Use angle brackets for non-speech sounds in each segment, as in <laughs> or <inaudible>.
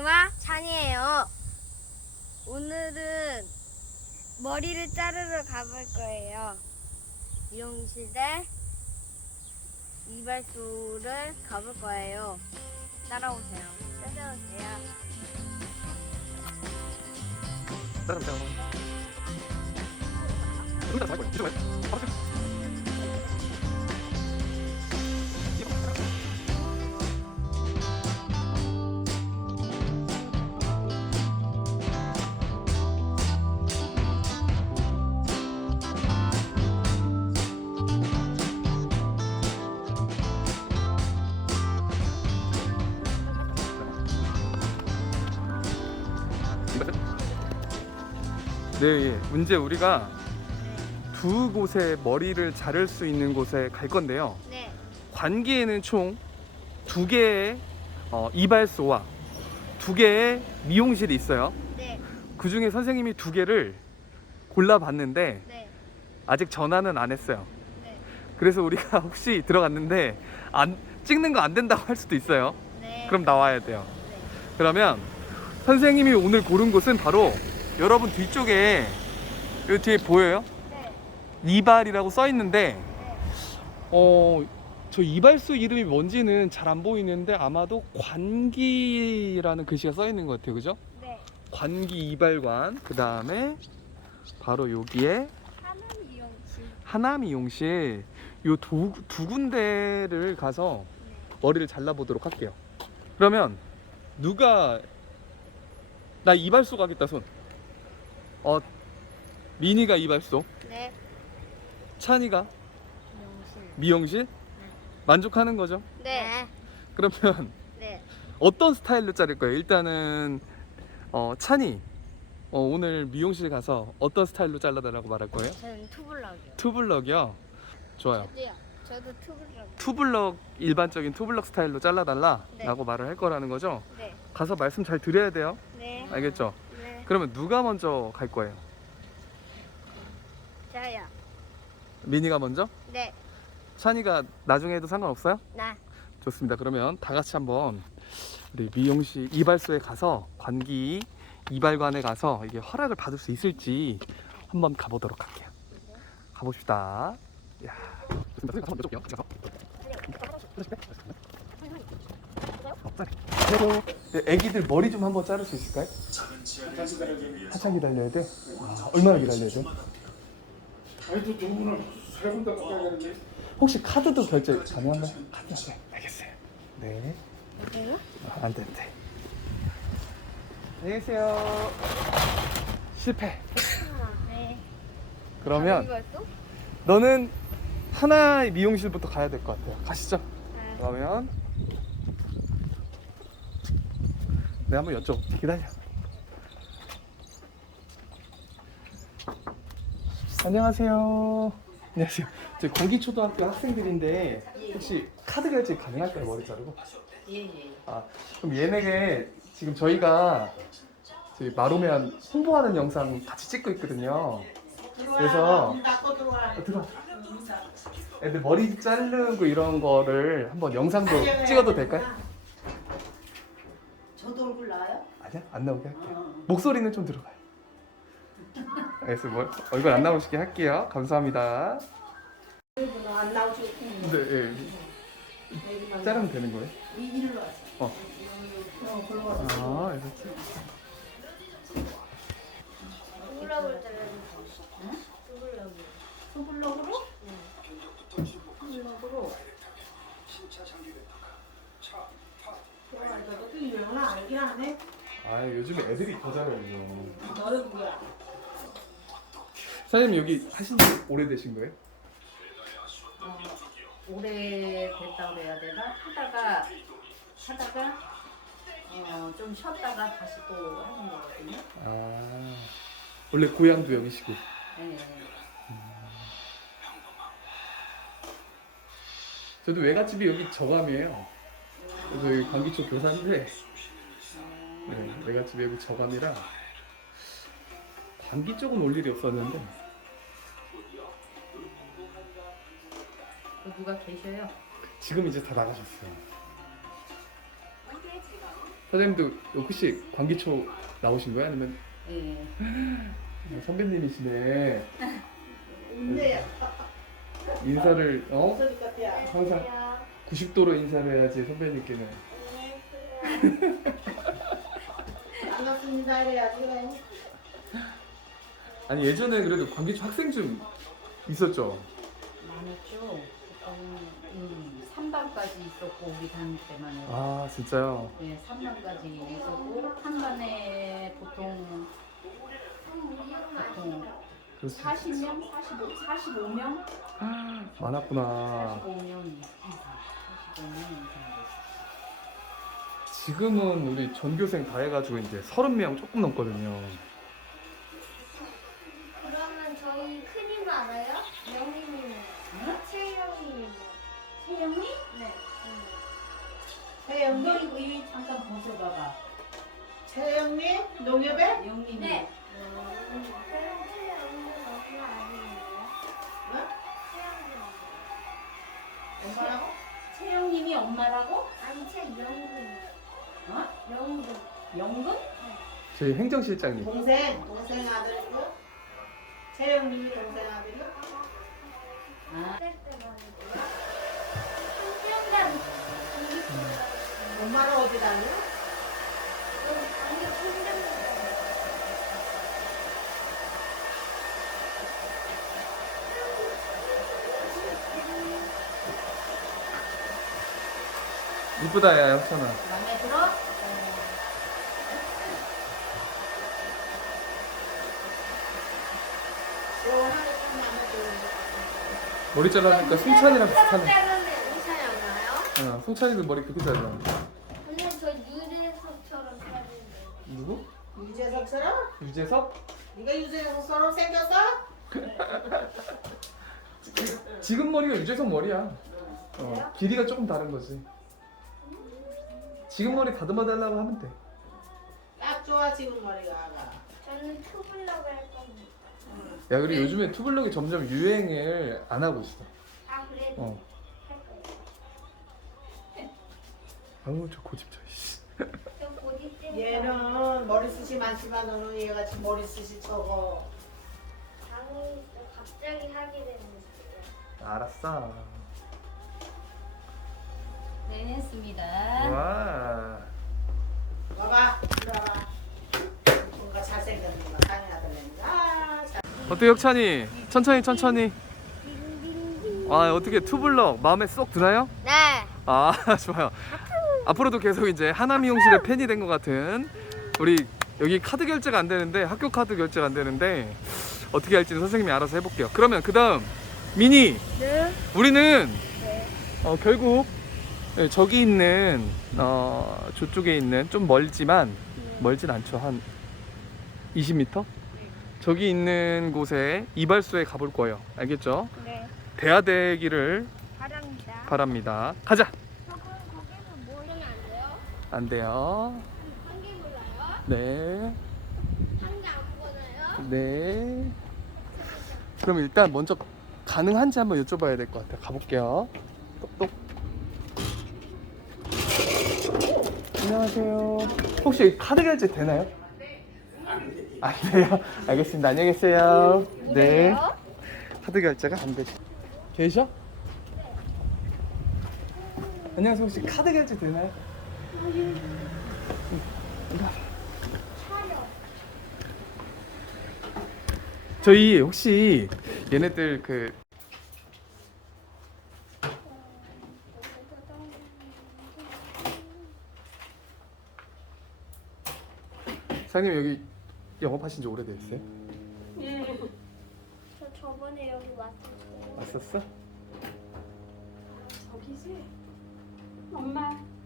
미니와 찬이에요. 오늘은 머리를 자르러 가볼 거예요. 미용실에 이발소를 가볼 거예요. 따라오세요. 따라오세요. 따라오세요. 네, 예. 문제 우리가 두 곳에 머리를 자를 수 있는 곳에 갈 건데요. 네. 관기에는 총 두 개의 어, 이발소와 두 개의 미용실이 있어요. 네. 그 중에 선생님이 두 개를 골라봤는데 네. 아직 전화는 안 했어요. 네. 그래서 우리가 <laughs> 혹시 들어갔는데 안 찍는 거 안 된다고 할 수도 있어요. 네. 그럼 나와야 돼요. 네. 그러면 선생님이 오늘 고른 곳은 바로 여러분 뒤쪽에 여기 뒤에 보여요? 네. 이발이라고 써 있는데 네. 어, 저 이발소 이름이 뭔지는 잘 안 보이는데 아마도 관기라는 글씨가 써 있는 것 같아요. 그죠? 네. 관기 이발관. 그 다음에 바로 여기에 하는 미용실. 하나 미용실. 요두 두 군데를 가서 네. 머리를 잘라 보도록 할게요. 그러면 누가 나 이발소 가겠다 손. 어 미니가 이발소, 네. 찬이가 미용실. 미용실 만족하는 거죠? 네. 그러면 네. 어떤 스타일로 자를 거예요? 일단은 어, 찬이 어, 오늘 미용실 가서 어떤 스타일로 잘라달라고 말할 거예요? 저는 투블럭이요. 투블럭이요. 좋아요. 저도요. 저도 투블럭. 투블럭 일반적인 투블럭 스타일로 잘라달라라고 네. 말을 할 거라는 거죠. 네. 가서 말씀 잘 드려야 돼요. 네. 알겠죠? 네. 그러면 누가 먼저 갈 거예요? 저요. 미니가 먼저? 네. 찬이가 나중에 해도 상관없어요? 나. 좋습니다. 그러면 다 같이 한번 우리 미용실 이발소에 가서 관기 이발관에 가서 이게 허락을 받을 수 있을지 한번 가보도록 할게요. 가봅시다. 야, 좋습니다. 여쭤볼게요. 가서. 그리고 네, 애기들 머리 좀 한번 자를 수 있을까요? 한참 기다려야 돼. 아, 얼마나 기다려야 돼? 아니 두 분을 세 군데 가야 되는데 혹시 카드도 결제 가능한가요? 카드 네, 알겠어요. 네. 여기요? 아, 안 된대. 안녕히 계세요. 실패. 네. 그러면 이거였어? 너는 하나의 미용실부터 가야 될 것 같아요. 가시죠. 네. 그러면 내가 한번 여쭤. 기다려. 안녕하세요. 안녕하세요. 저희 공기초등학교 학생들인데 혹시 카드 결제 가능할까요? 머리 자르고? 예예. 아, 그럼 얘네게 지금 저희가 저희 마로메안 홍보하는 영상 같이 찍고 있거든요. 그래서. 어, 들어와. 애들 머리 자르고 이런 거를 한번 영상도 찍어도 될까요? 저도 얼굴 나와요? 아니야, 안 나오게 할게요. 어. 목소리는 좀 들어가요. <laughs> 그래서 뭐 얼굴 안 나오시게 할게요. 감사합니다. 안 나오시고. 네, 예. 자르면 되는 거예요? 이 일로 와서. 어. 어, 걸로 와서. 아, 이렇게. 투블럭을 자르는 거. 응? 투블럭이. 투블럭으로? 투블럭으로. 야, 너도 유명나 알긴 하네. 아, 요즘에 애들이 더 잘해요. 너는 누구야? 사장님 여기 하신 지 오래되신 거예요? 어, 오래 됐다고 해야 되나? 하다가 하다가 어, 좀 쉬었다가 다시 또 하는 거거든요. 아, 원래 고향도 여기시고. 예. 저도 외갓집이 여기 저감이에요. 그래서 여기 광기초 교사인데, 네, 외갓집이 여기 저감이라 광기 쪽은 올 일이 없었는데 누가 계셔요? 지금 이제 다 나가셨어요. 사장님도 혹시 관기초 나오신 거야? 아니면 예. 선배님이시네. 운대야. 인사를 어? 항상 90도로 인사를 해야지 선배님께는. 반갑습니다. 이래야지. 아니 예전에 그래도 관기초 학생 좀 있었죠. 많았죠. 음, 3반까지 있었고 우리 다닐 때만 해도. 아 진짜요? 네, 3반까지 있었고 한 반에 보통 보통 그렇지. 40명, 45, 45명, 많았구나. 45명 이상, 45명 이상. 지금은 우리 전교생 다 해가지고 이제 30명 조금 넘거든요. 너 이거 이 잠깐 벗어봐봐. 최영미, 농협에 영림이. 네. 엄마. 엄마라고? 채영님이 엄마라고? 어? 영금? 저희 행정실장님. 동생, 동생 아들이고. 최영미 동생 아들이요. 아, 어디 다녀? 아니 한명간 이쁘다 야 혁선아. 마음에 들어? 드는데. 머리 잘라니까 승찬이랑 비슷하네. 의사이 안 나요? 어, 승찬이도 머리 그렇게 잘라. 근데 저 유재석처럼 자르는데. 누구? 유재석처럼? 유재석? 네가 유재석처럼 생겼어? <laughs> 지금 머리가 유재석 머리야. 어, 길이가 조금 다른 거지. 지금 머리 다듬어 달라고 하면 돼. 딱 좋아 지금 머리가. 저는 투블럭을 할 겁니다. 야, 그리고 요즘에 투블럭이 점점 유행을 안 하고 있어. 아 그래도 어. 할 거예요. 아우 저 고집져. 씨. <laughs> 얘는 머리숱이 많지만 너는 얘같이 머리숱이 적어. 또 갑자기 하게 되는 거예요. 알았어. 네, 했습니다. 와. 봐봐, 와봐. 뭔가 잘생겼는 거 상이 아들내미가. 아, 잘. 어때 혁찬이? 천천히 천천히. 아 어떻게 투블럭 마음에 쏙 드나요? 네. 아 <laughs> 좋아요. 앞으로도 계속 이제 하나미용실의 <laughs> 팬이 된 것 같은 우리 여기 카드 결제가 안 되는데 학교 카드 결제가 안 되는데 어떻게 할지는 선생님이 알아서 해볼게요. 그러면 그 다음 미니 네. 우리는 네. 어, 결국 예, 저기 있는 어, 저쪽에 있는 좀 멀지만 멀진 않죠 한 20m 저기 있는 곳에 이발소에 가볼 거예요. 알겠죠? 네. 대하대기를 바랍니다. 바랍니다. 가자. 조금 거기서 모르면 안 돼요? 안 돼요. 한개 몰라요? 네. 한 개안 보나요? 네. 그럼 일단 먼저 가능한지 한번 여쭤봐야 될 것 같아요. 가볼게요. 똑똑. 안녕하세요. 혹시 카드 결제 되나요? 안 돼요. 알겠습니다. 안녕히 계세요. 네. 카드 결제가 안 되죠. 계셔? 안녕하세요. 혹시 카드 결제 되나요? 저희 혹시 얘네들 그 사장님 여기 영업하신 지 오래됐어요? 저 저번에 여기 왔었어요. 왔었어? 저기지? 엄마.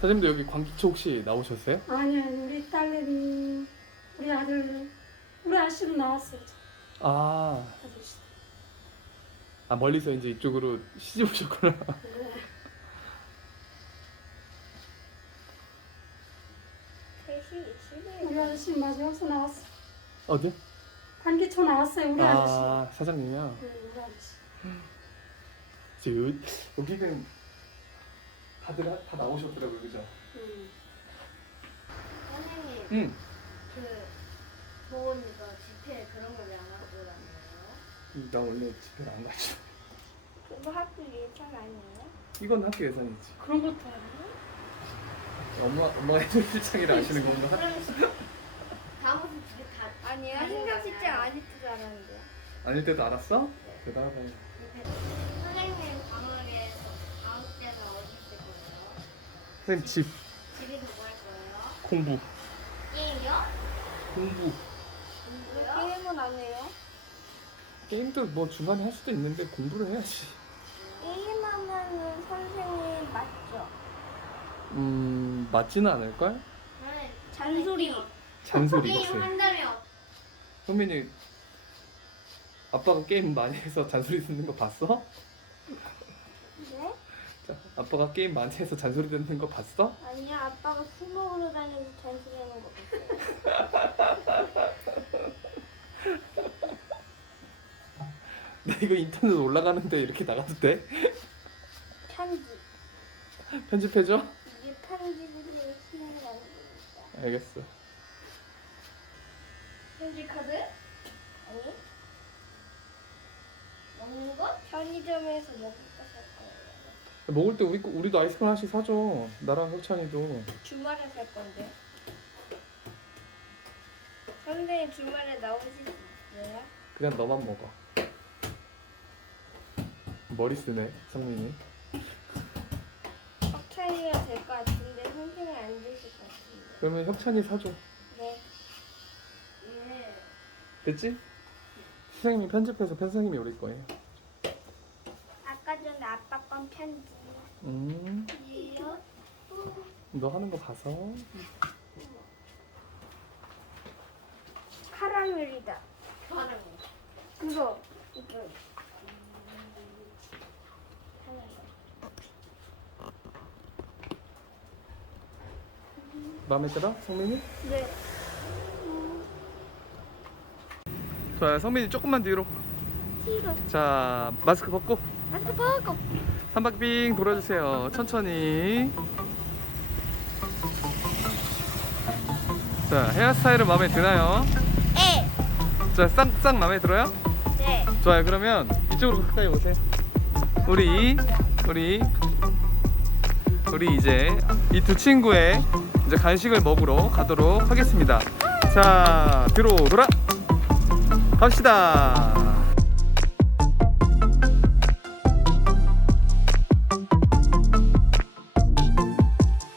사장님도 여기 광기초 혹시 나오셨어요? 아니 아니 우리 딸내미 우리 아들 우리 아씨로 나왔어요. 아, 아저씨 아 멀리서 이제 이쪽으로 시집 오셨구나. 집에 우리 아저씨 여기서 나왔어 어디? 관기초 나왔어요 우리 아저씨. 아 사장님이요? 네, 우리 아저씨. 저 여, 여기는 다들 하- 다 나오셨더라고요, 그죠? 선생님 응. 그 보온이가 집회 그런 걸왜안 갖고 다녀요? 나 원래 집회를 안 가지. 그거 학교 예산 아니에요? 이건 학교 예산이지. 그런 것도 알아요? 엄마 엄마 해줄 필창이라 아시는 건가? 다음부터 집에 다 아니요 신경 쓰지 않을 줄 알았는데 아닐 때도 알았어? 대단하다. 선생님 방학에 방학 때는 어디 있을 거예요? 선생님 집 집에서 뭐 할 거예요? 공부 게임이요? 공부 공부요? 게임은 안 해요? 게임도 뭐 중간에 할 수도 있는데 공부를 해야지. 게임하면은 선생님 맞죠? 음 맞지는 않을 걸? 네 잔소리 잔소리 그치. 게임 한다며 성민이 아빠가 게임 많이 해서 잔소리 듣는 거 봤어? 아빠가 게임 많이 해서 잔소리 듣는 거 봤어? 아니요 아빠가 술 먹으러 다니면서 잔소리하는 거 봤어요 <laughs> 나 이거 인터넷 올라가는데 이렇게 나가도 돼? 편지 편집해줘? 이게 편지를 하는 겁니다 알겠어. 편지 카드? 아니 먹는 거? 편의점에서 거예요 먹을 때 우리 거- 우리도 아이스크림 하나씩 사줘. 나랑 혁찬이도. 주말에 살 건데 선생님 주말에 나오실 수 있어요? 그냥 너만 먹어. 머리 쓰네 성민이. 벅차이가 될것 같은데 선생님 안 되실 것 같은데 그러면 혁찬이 사줘. 네 예. 됐지? 선생님이 편집해서 선생님이 올릴 거예요. 아까 전에 아빠 건 편지 음? 너 하는 거 봐서. 카라멜이다 카라멜 그거 이거 마음에 들어, 성민이? 네 좋아요, 성민이 조금만 뒤로. 싫어 자, 마스크 벗고 마스크 벗고 한 바퀴 빙 돌아주세요. 천천히. 자, 헤어스타일은 마음에 드나요? 에! 자, 쌍쌍 마음에 들어요? 네 좋아요. 그러면 이쪽으로 가까이 오세요. 우리 우리 우리 이제 이 두 친구의 이제 간식을 먹으러 가도록 하겠습니다. 자, 뒤로 돌아 갑시다.